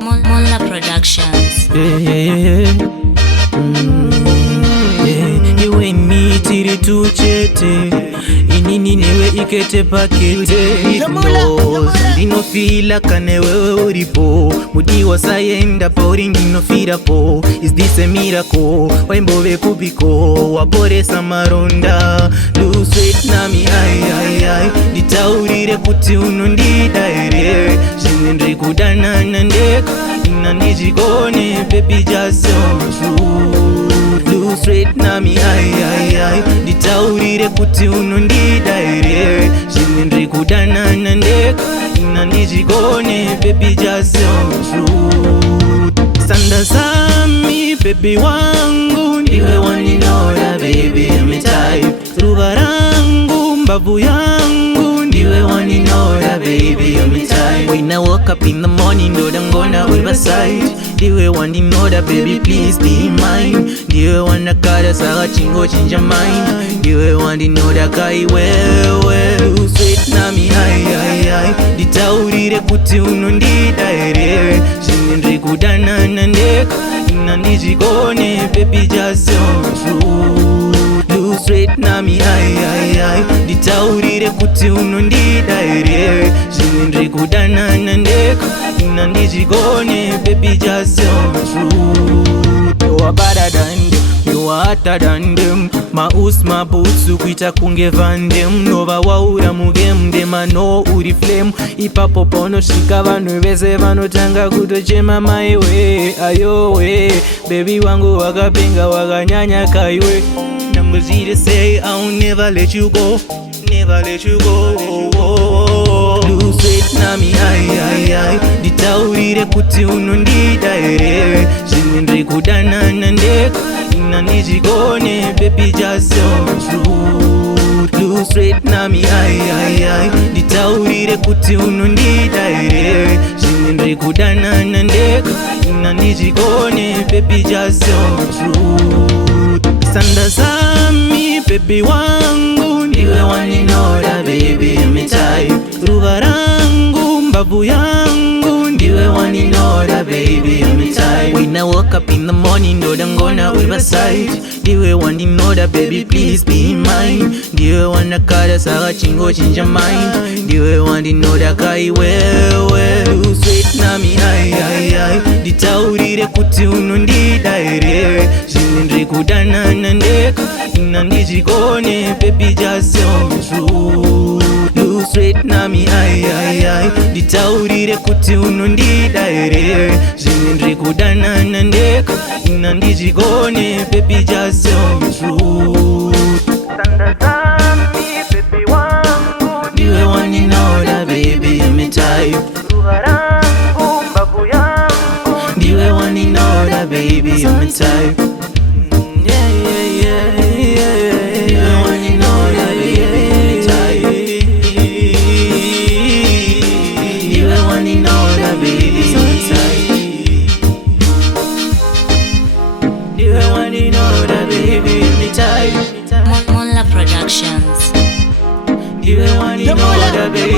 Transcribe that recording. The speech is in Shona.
Mola Productions. Iwe ni tiri tuchete inini newe ikete pakete ndino fila kane wewe uripo mudi wa sayenda pauri ndino fira po. Is this a miracle? Waimbowe kubiko wapore samaronda lose weight nami ai ditaurire kuti unondidaire zvinendri kudana nandeka inanijigone baby just so true. Lose weight nami ai ditaurire kuti unondidaire zvinendri kudana nandeka inanijigone baby just so true. Sanda sami baby wangu ndiwe waninora baby I'm type ruva rangu mbavu yangu ndiwe waninora baby I'm type. When I woke up in the morning ndo dangona ulvaside ndiwe waninora baby please be mine. Ndiwe wanakara saga chingo chinja mine ndiwe waninora kai wewe. Lose weight nami ai ditaurire kuti unondidaire zvinendri kudana nandeka inanijigone baby just so true. Lose weight nami ai ditaurire kuti unondidaire zvinendri kudana nandeka inanijigone baby just so true. You are better than them, you are hotter than them. Maus mabutsu kuita kunge vandem nova waura mugem dema no uri flame. Ipapo pono shika vanu vese vanotanga kutochema maiwe ayowe baby wangu wakapenga wakanyanya kaiwe. Nangozire say I'll never let you go, never let you go. Lose weight nami ai ditaurire kuti unondidaire zvinendri kudana nandeka inanijigone baby just so true. Lose weight nami ai ditaurire kuti unondidaire zvinendri kudana nandeka inanijigone baby just so true. Sanda sami baby wangu ndiwe waninora baby I'm type ruva rangu mbavu yangu ndiwe waninora baby I'm type. When I woke up in the morning ndo dangona ulvaside ndiwe waninora baby please be mine. Ndiwe wanakara saga chingo chinja mine ndiwe waninora kai wewe. Lose weight nami ai ditaurire kuti unondidaire zvinendri kudana nandeka inanijigone baby just so true. Lose weight nami ai ditaurire kuti unondidaire zvinendri kudana nandeka inanijigone baby just so true. Sanda sami baby wangu ndiwe waninora baby I'm type ruva rangu mbavu yangu ndiwe waninora baby I'm type. Mola Productions. You want to know that baby